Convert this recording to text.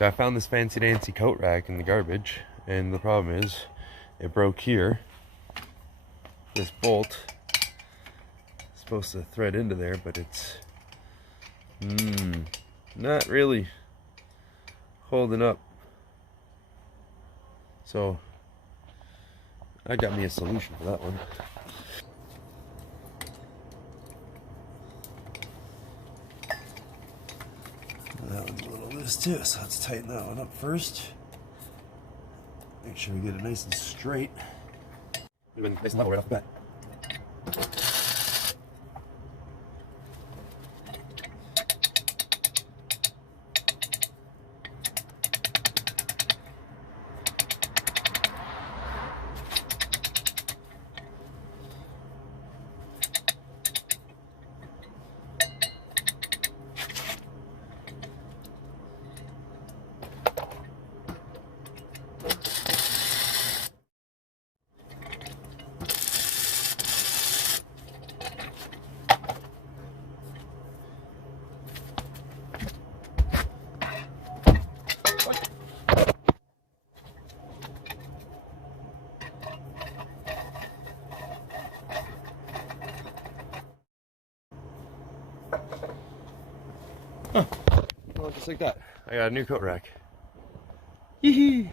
So I found this fancy dancy coat rack in the garbage, and the problem is it broke here. This bolt is supposed to thread into there, but it's not really holding up. So I got me a solution for that one. That one's a little loose too, so let's tighten that one up first. Make sure we get it nice and straight. Nice and level right off the bat. Huh. Well, just like that, I got a new coat rack. Yee-hee!